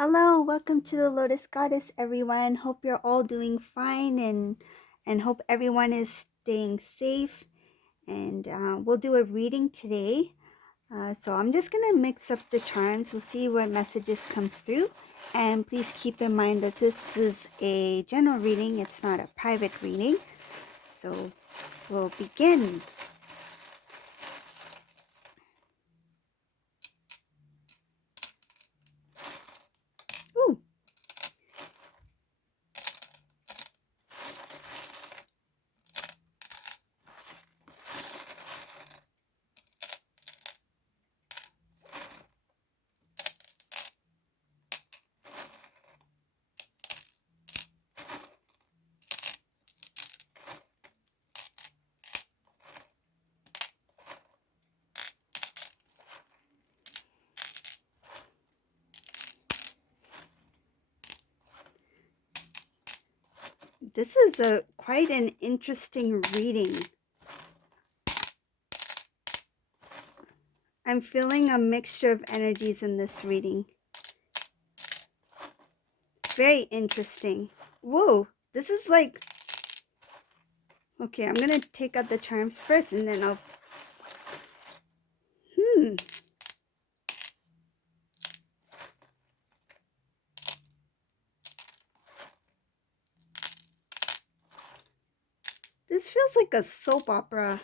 Hello, welcome to the Lotus Goddess, everyone. Hope you're all doing fine and hope everyone is staying safe. And we'll do a reading today. So I'm just gonna mix up the charms. We'll see what messages comes through. And please keep in mind that this is a general reading. It's not a private reading. So we'll begin. Ooh. This is quite an interesting reading. I'm feeling a mixture of energies in this reading. Very interesting. Whoa, this is like... Okay, I'm gonna take out the charms first and then I'll... This feels like a soap opera.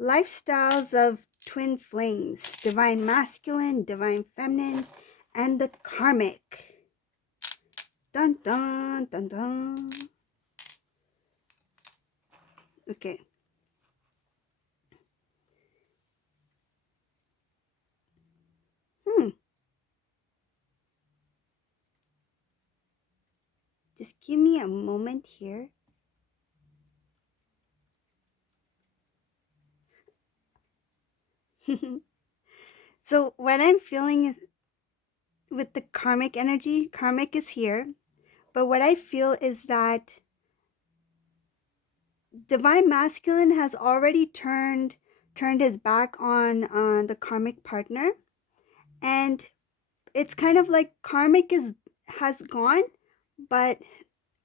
Lifestyles of twin flames. Divine masculine, divine feminine, and the karmic. Dun dun dun dun. Okay. Just give me a moment here. So what I'm feeling is with the karmic energy, karmic is here, but what I feel is that divine masculine has already turned his back on the karmic partner, and it's kind of like karmic has gone, but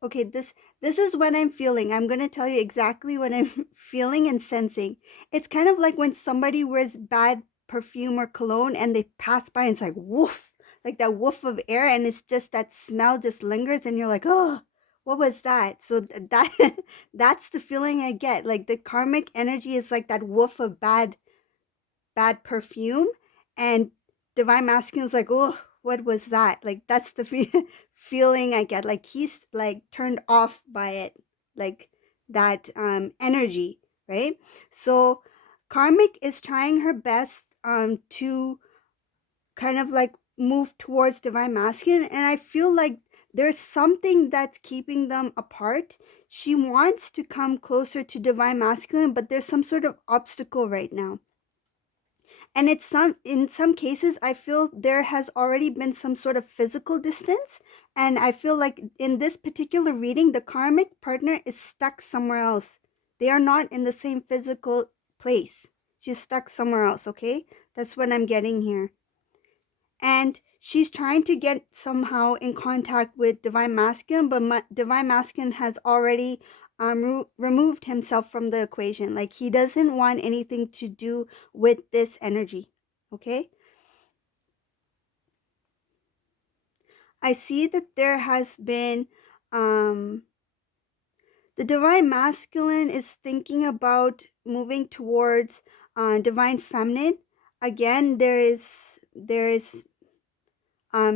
okay, this is what I'm feeling. I'm going to tell you exactly what I'm feeling and sensing. It's kind of like when somebody wears bad perfume or cologne and they pass by and it's like woof, like that woof of air, and it's just that smell just lingers and you're like, oh, what was that? So that that's the feeling I get. Like the karmic energy is like that woof of bad perfume, and divine masculine is like, oh, what was that? Like that's the feeling I get. Like he's like turned off by it, like that energy, right? So karmic is trying her best to kind of like move towards divine masculine, and I feel like there's something that's keeping them apart. She wants to come closer to divine masculine, but there's some sort of obstacle right now. And in some cases I feel there has already been some sort of physical distance, and I feel like in this particular reading the karmic partner is stuck somewhere else. They are not in the same physical place. She's stuck somewhere else. Okay, that's what I'm getting here. And she's trying to get somehow in contact with divine masculine, but divine masculine has already removed himself from the equation. Like he doesn't want anything to do with this energy. Okay, I see that there has been the divine masculine is thinking about moving towards divine feminine. Again, there is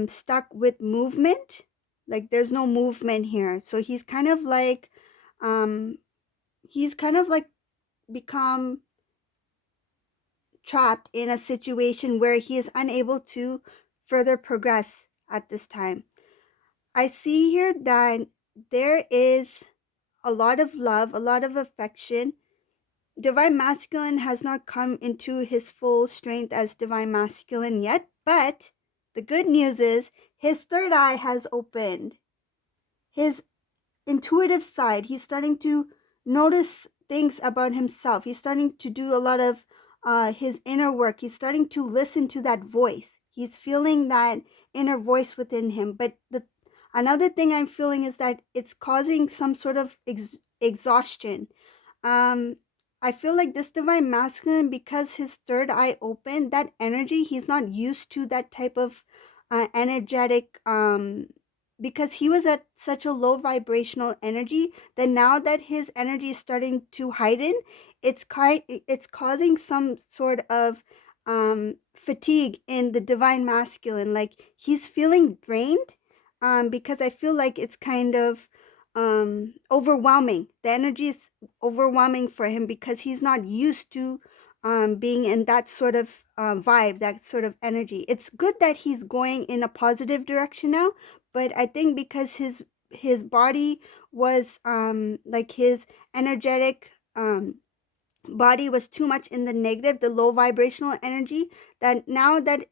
stuck with movement. Like there's no movement here. So he's kind of like become trapped in a situation where he is unable to further progress at this time. I see here that there is a lot of love, a lot of affection. Divine masculine has not come into his full strength as divine masculine yet, but the good news is his third eye has opened. His intuitive side, he's starting to notice things about himself. He's starting to do a lot of his inner work. He's starting to listen to that voice. He's feeling that inner voice within him. But the another thing I'm feeling is that it's causing some sort of exhaustion. um I feel like this divine masculine, because his third eye opened, that energy, he's not used to that type of energetic, because he was at such a low vibrational energy, that now that his energy is starting to heighten, it's causing some sort of fatigue in the divine masculine. Like he's feeling drained, because I feel like it's kind of overwhelming. The energy is overwhelming for him because he's not used to being in that sort of vibe, that sort of energy. It's good that he's going in a positive direction now, but I think because his body was like his energetic body was too much in the negative, the low vibrational energy, that now that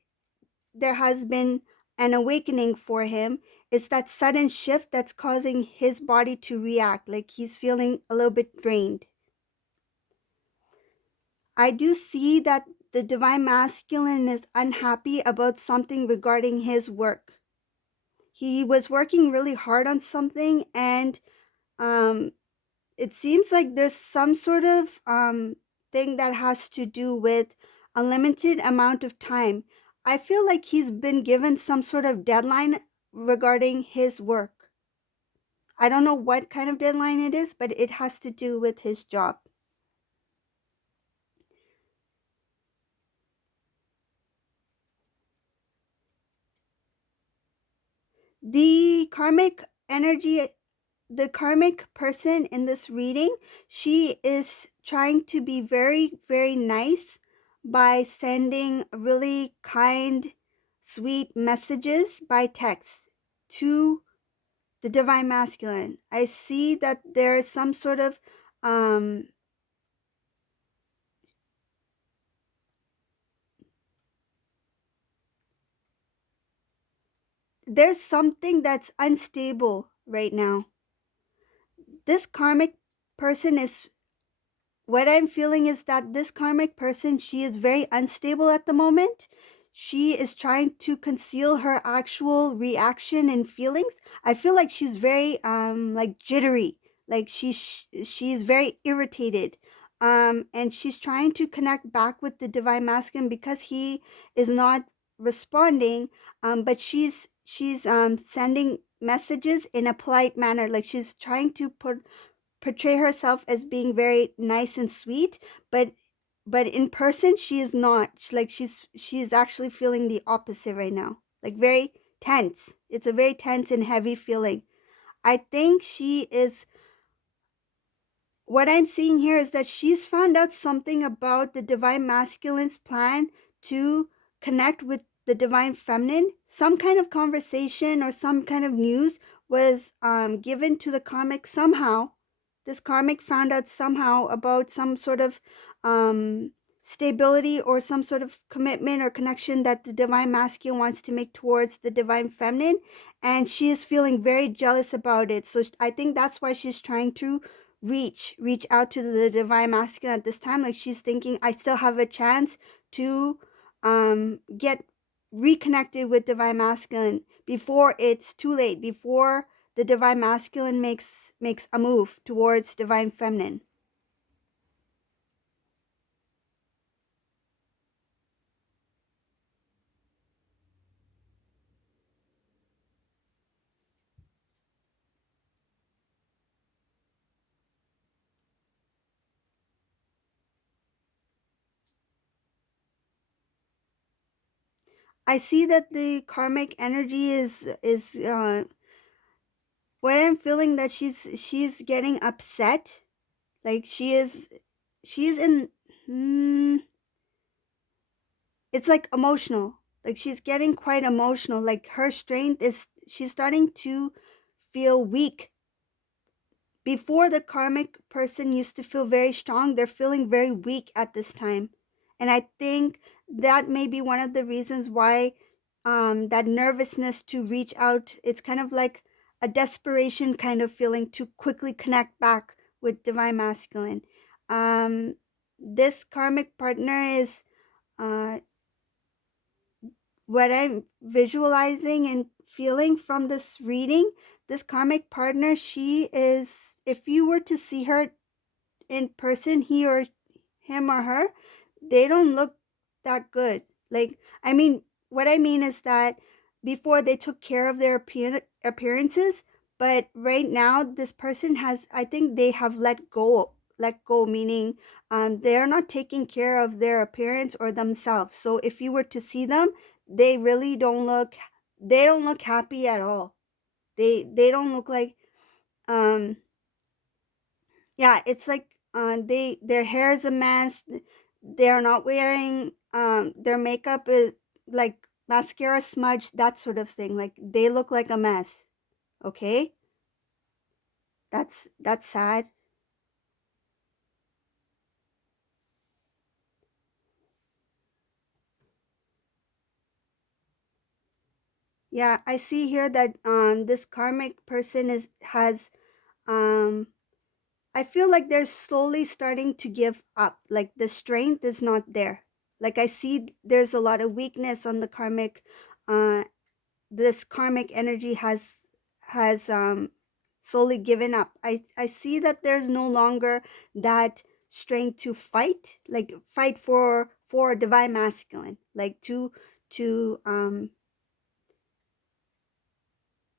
there has been an awakening for him, it's that sudden shift that's causing his body to react, like he's feeling a little bit drained. I do see that the divine masculine is unhappy about something regarding his work. He was working really hard on something, and um, it seems like there's some sort of thing that has to do with a limited amount of time. I feel like he's been given some sort of deadline regarding his work. I don't know what kind of deadline it is, but it has to do with his job. The karmic energy, the karmic person in this reading, she is trying to be very, very nice by sending really kind, sweet messages by text to the divine masculine. I see that there is some sort of um there's something that's unstable right now. This karmic person is, what I'm feeling is that this karmic person, she is very unstable at the moment. She is trying to conceal her actual reaction and feelings. I feel like she's very like jittery, like she's very irritated. And she's trying to connect back with the divine masculine because he is not responding. But she's sending messages in a polite manner, like she's trying to portray herself as being very nice and sweet, but in person she is not. Like she's actually feeling the opposite right now, like very tense. It's a very tense and heavy feeling. I think she is, what I'm seeing here is that she's found out something about the divine masculine's plan to connect with the divine feminine. Some kind of conversation or some kind of news was given to the karmic somehow. This karmic found out somehow about some sort of um, stability or some sort of commitment or connection that the divine masculine wants to make towards the divine feminine, and she is feeling very jealous about it. So I think that's why she's trying to reach out to the divine masculine at this time. Like she's thinking, I still have a chance to get reconnected with divine masculine before it's too late, before the divine masculine makes a move towards divine feminine. I see that the karmic energy is what I'm feeling, that she's getting upset. Like she's in it's like emotional. Like she's getting quite emotional. Like her strength is, she's starting to feel weak. Before, the karmic person used to feel very strong. They're feeling very weak at this time. And I think that may be one of the reasons why that nervousness to reach out, it's kind of like a desperation kind of feeling to quickly connect back with divine masculine. Um, this karmic partner is uh, what I'm visualizing and feeling from this reading, this karmic partner, she is, if you were to see her in person, he or him or her, they don't look that good. Like, I mean, what I mean is that before they took care of their appearances, but right now this person has, I think they have let go, meaning they're not taking care of their appearance or themselves. So if you were to see them, they really don't look, they don't look happy at all. They don't look like, um yeah, it's like their hair is a mess. They're not wearing their makeup is like mascara smudge, that sort of thing. Like they look like a mess. Okay? That's sad. Yeah, I see here that this karmic person is has um I feel like they're slowly starting to give up. Like the strength is not there. Like I see there's a lot of weakness on the karmic, uh this karmic energy has slowly given up. I see that there's no longer that strength to fight, like fight for divine masculine, like to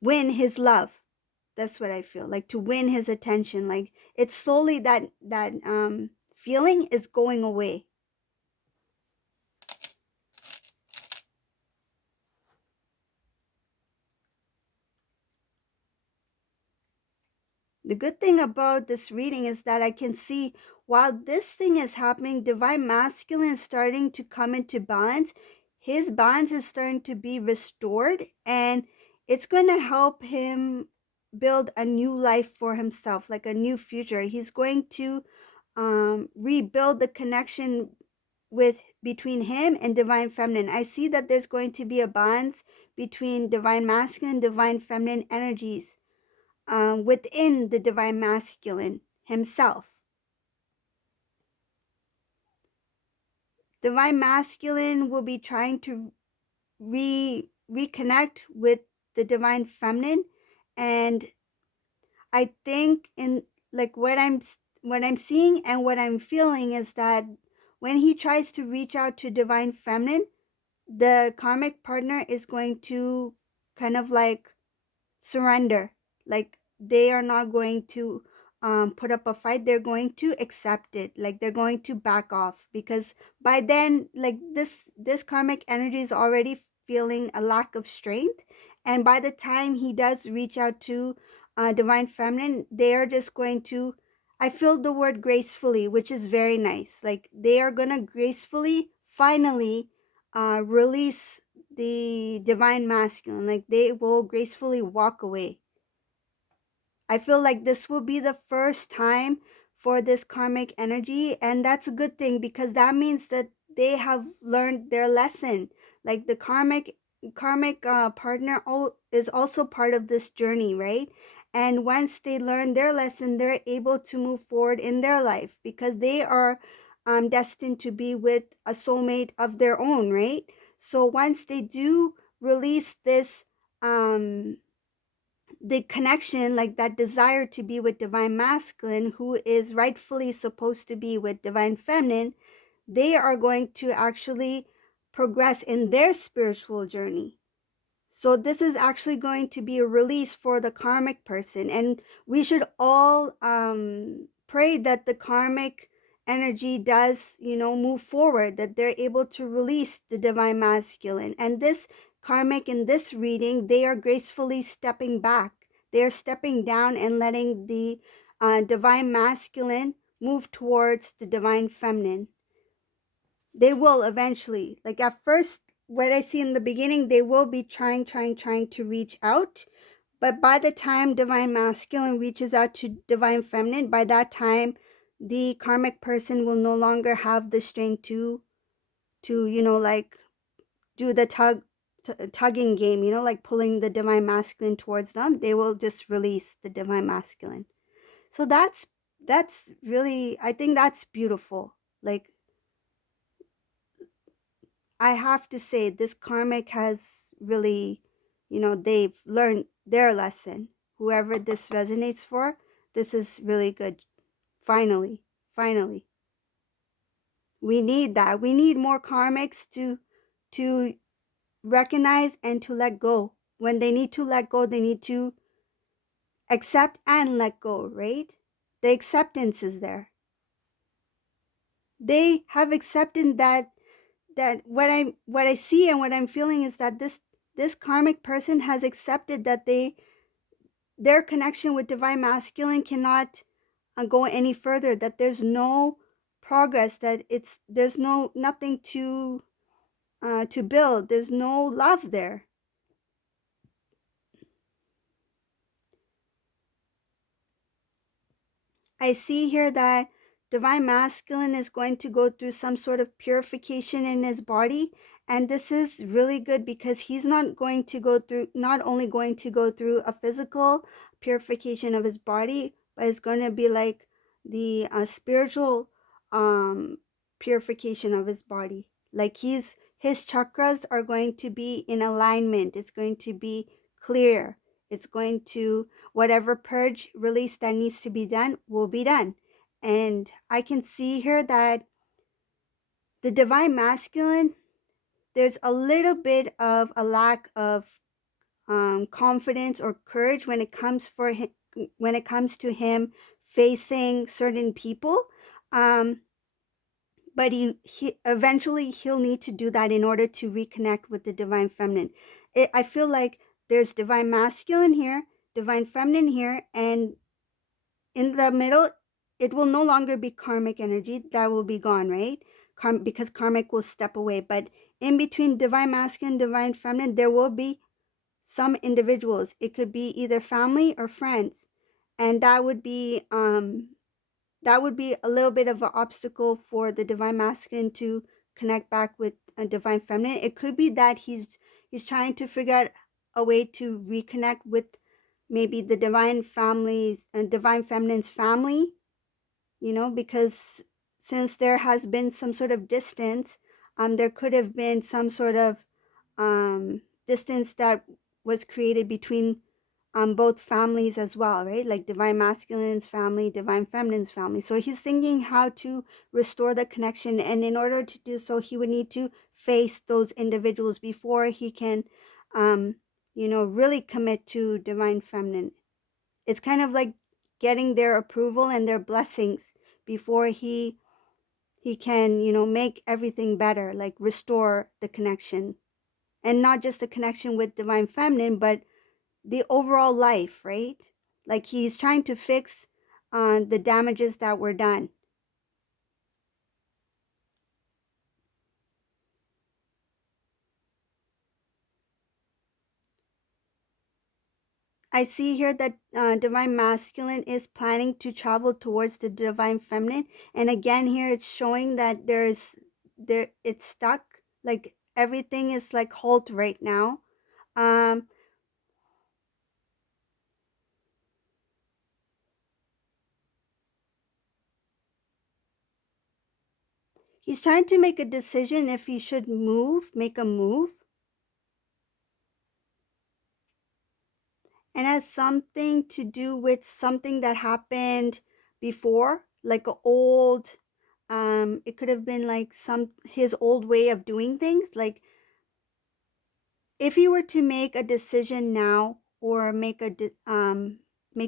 win his love. That's what I feel, like to win his attention. Like it's slowly that feeling is going away. The good thing about this reading is that I can see while this thing is happening, divine masculine is starting to come into balance. His balance is starting to be restored, and it's going to help him build a new life for himself, like a new future. He's going to rebuild the connection with between him and divine feminine. I see that there's going to be a balance between divine masculine and divine feminine energies within the divine masculine himself. Divine masculine will be trying to reconnect with the divine feminine, and I think in like what I'm seeing and what I'm feeling is that when he tries to reach out to divine feminine, the karmic partner is going to kind of like surrender. Like they are not going to put up a fight. They're going to accept it. Like they're going to back off because by then, like this karmic energy is already feeling a lack of strength, and by the time he does reach out to divine feminine, they are just going to. I feel the word gracefully, which is very nice. Like they are gonna gracefully, finally, release the divine masculine. Like they will gracefully walk away. I feel like this will be the first time for this karmic energy, and that's a good thing because that means that they have learned their lesson. Like the karmic partner is also part of this journey, right? And once they learn their lesson, they're able to move forward in their life because they are destined to be with a soulmate of their own, right? So once they do release this um the connection, like that desire to be with divine masculine, who is rightfully supposed to be with divine feminine, they are going to actually progress in their spiritual journey. So this is actually going to be a release for the karmic person, and we should all pray that the karmic energy does, move forward, that they're able to release the divine masculine. And this karmic in this reading, they are gracefully stepping back. They're stepping down and letting the divine masculine move towards the divine feminine. They will eventually. Like at first, what I see in the beginning, they will be trying to reach out. But by the time divine masculine reaches out to divine feminine, by that time, the karmic person will no longer have the strength to like do the tugging game, like pulling the divine masculine towards them. They will just release the divine masculine. So that's really, I think that's beautiful. Like I have to say this karmic has really, they've learned their lesson. Whoever this resonates for, this is really good. Finally, finally. We need that. We need more karmics to recognize and to let go. When they need to let go, they need to accept and let go, right? The acceptance is there. They have accepted that what I see and what I'm feeling is that this karmic person has accepted that their connection with divine masculine cannot go any further, that there's no progress, that there's nothing to build, there's no love there. I see here that divine masculine is going to go through some sort of purification in his body. And this is really good because he's not only going to go through a physical purification of his body, but it's going to be like the spiritual purification of his body. Like his chakras are going to be in alignment. It's going to be clear. It's going to, whatever purge release that needs to be done will be done. And I can see here that the divine masculine, there's a little bit of a lack of confidence or courage when it comes to him facing certain people. But he eventually he'll need to do that in order to reconnect with the divine feminine. I feel like there's divine masculine here, divine feminine here, and in the middle, it will no longer be karmic energy. That will be gone, right? Because karmic will step away. But in between divine masculine, divine feminine, there will be some individuals. It could be either family or friends. And that would be a little bit of an obstacle for the divine masculine to connect back with a divine feminine. It could be that he's trying to figure out a way to reconnect with maybe the divine families and divine feminine's family, because since there has been some sort of distance, there could have been some sort of distance that was created between both families as well, right? Like divine masculine's family, divine feminine's family. So he's thinking how to restore the connection, and in order to do so, he would need to face those individuals before he can, really commit to divine feminine. It's kind of like getting their approval and their blessings before he can, make everything better, like restore the connection, and not just the connection with divine feminine, but the overall life, right? Like he's trying to fix the damages that were done. I see here that divine masculine is planning to travel towards the divine feminine, and again here it's showing that it's stuck. Like everything is like halt right now. Um, he's trying to make a decision if he should make a move, and has something to do with something that happened before, like a old. It could have been like his old way of doing things. Like if he were to make a decision now or make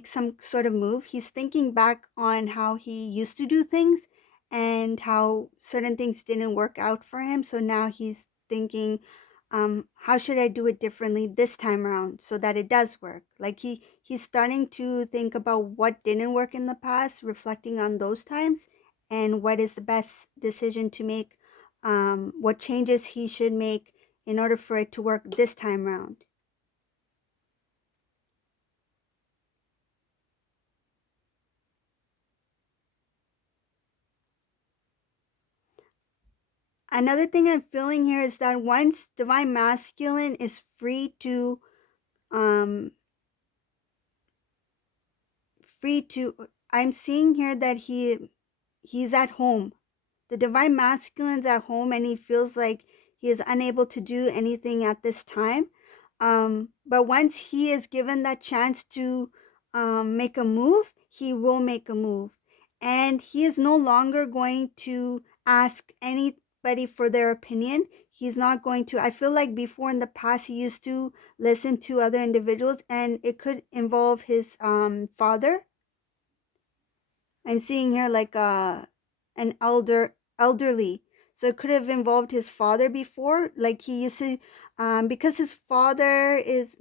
some sort of move, he's thinking back on how he used to do things and how certain things didn't work out for him. So now he's thinking, how should I do it differently this time around so that it does work? Like he's starting to think about what didn't work in the past, reflecting on those times, and what is the best decision to make, what changes he should make in order for it to work this time around. Another thing I'm feeling here is that once divine masculine is um free to I'm seeing here that he's at home. The divine masculine's at home, and he feels like He is unable to do anything at this time. But once he is given that chance to make a move, he will make a move. And he is no longer going to ask anybody for their opinion. He's not going to. I feel like before in the past, he used to listen to other individuals, and it could involve his father. I'm seeing here like an elderly. So it could have involved his father before. Like he used to, because his father is,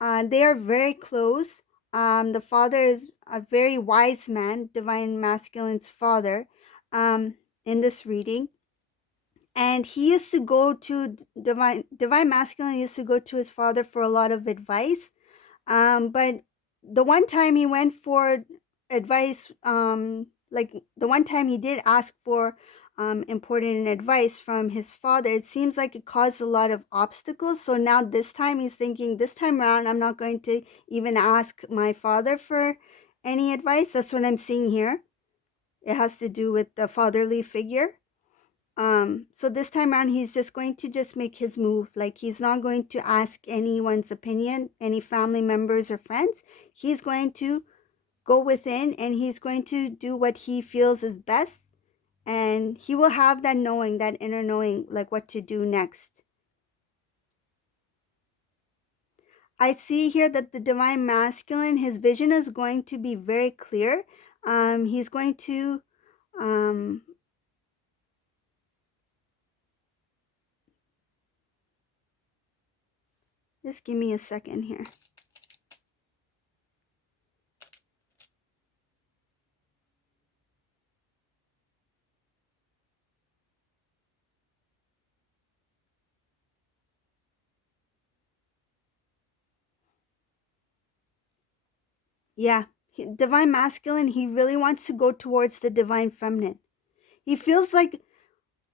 they are very close. The father is a very wise man, divine masculine's father, in this reading. And he used to go to divine masculine used to go to his father for a lot of advice. But the one time he went for advice, like the one time he did ask for important advice from his father, it seems like it caused a lot of obstacles. So now this time he's thinking, this time around, I'm not going to even ask my father for any advice. That's what I'm seeing here. It has to do with the fatherly figure. So this time around, he's just going to just make his move. Like he's not going to ask anyone's opinion, any family members or friends. He's going to go within and he's going to do what he feels is best. And he will have that knowing, that inner knowing, like what to do next. I see here that the divine masculine, his vision is going to be very clear. He's going to just give me a second here. Yeah, divine masculine, he really wants to go towards the divine feminine. He feels like,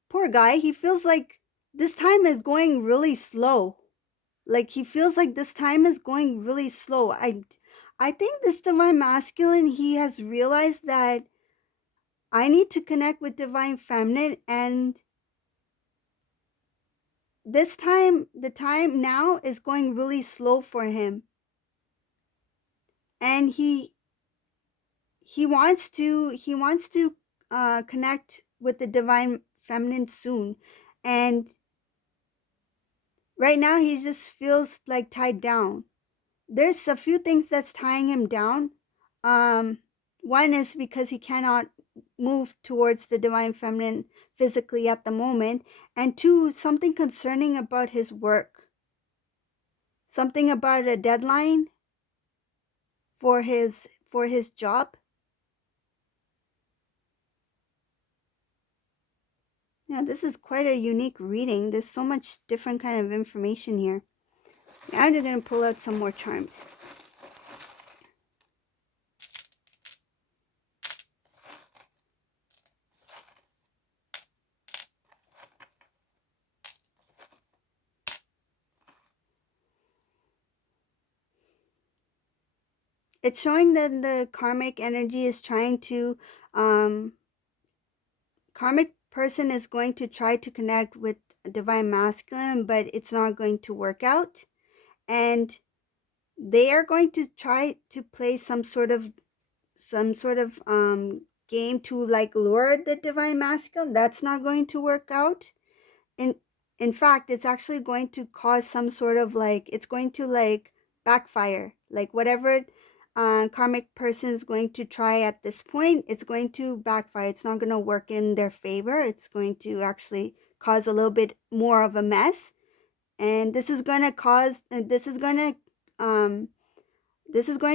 poor guy, he feels like this time is going really slow. Like he feels like this time is going really slow. I think this divine masculine, he has realized that I need to connect with divine feminine, and this time, the time now is going really slow for him. And he wants to connect with the divine feminine soon. And right now he just feels like tied down. There's a few things that's tying him down. One is because he cannot move towards the divine feminine physically at the moment, and two, something concerning about his work, something about a deadline for his job. Yeah, this is quite a unique reading. There's so much different kind of information here. I'm just going to pull out some more charms. It's showing that the karmic energy is trying to, karmic person is going to try to connect with divine masculine, but it's not going to work out. And they are going to try to play some sort of game to like lure the divine masculine. That's not going to work out. in in fact, it's actually going to cause some sort of like, it's going to like backfire. Like whatever karmic person is going to try at this point, it's going to backfire. It's not going to work in their favor. It's going to actually cause a little bit more of a mess. And this is going to cause, this is going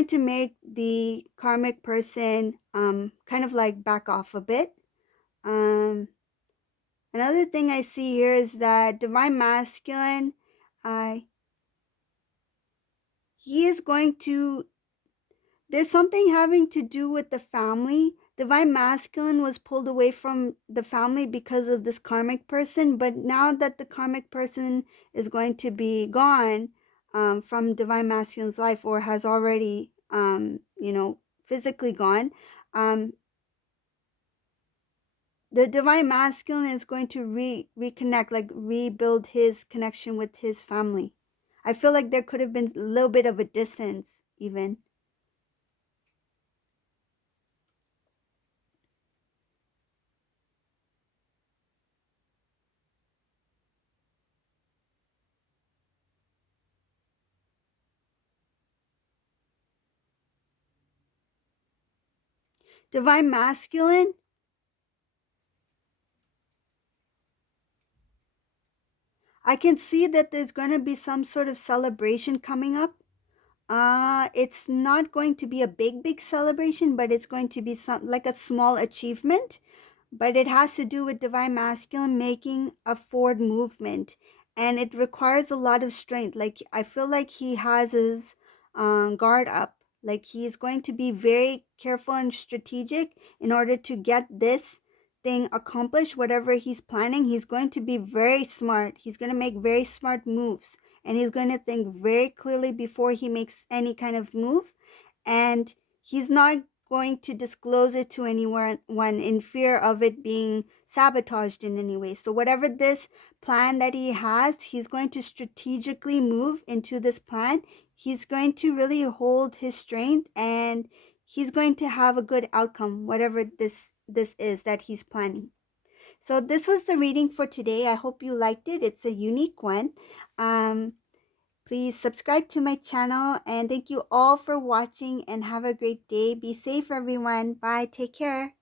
to make the karmic person kind of like back off a bit. Another thing I see here is that divine masculine, he is going to, there's something having to do with the family. Divine masculine was pulled away from the family because of this karmic person, but now that the karmic person is going to be gone from divine masculine's life, or has already, physically gone, The divine masculine is going to reconnect, like rebuild his connection with his family. I feel like there could have been a little bit of a distance even. Divine masculine, I can see that there's going to be some sort of celebration coming up. It's not going to be a big celebration, but it's going to be some like a small achievement. But it has to do with divine masculine making a forward movement, and it requires a lot of strength. Like I feel like he has his guard up. Like he's going to be very careful and strategic in order to get this thing accomplished. Whatever he's planning, he's going to be very smart. He's going to make very smart moves, and he's going to think very clearly before he makes any kind of move. And he's not going to disclose it to anyone in fear of it being sabotaged in any way. So whatever this plan that he has, he's going to strategically move into this plan. He's going to really hold his strength, and he's going to have a good outcome, whatever this is that he's planning. So this was the reading for today. I hope you liked it. It's a unique one. Please subscribe to my channel, and thank you all for watching, and have a great day. Be safe, everyone. Bye. Take care.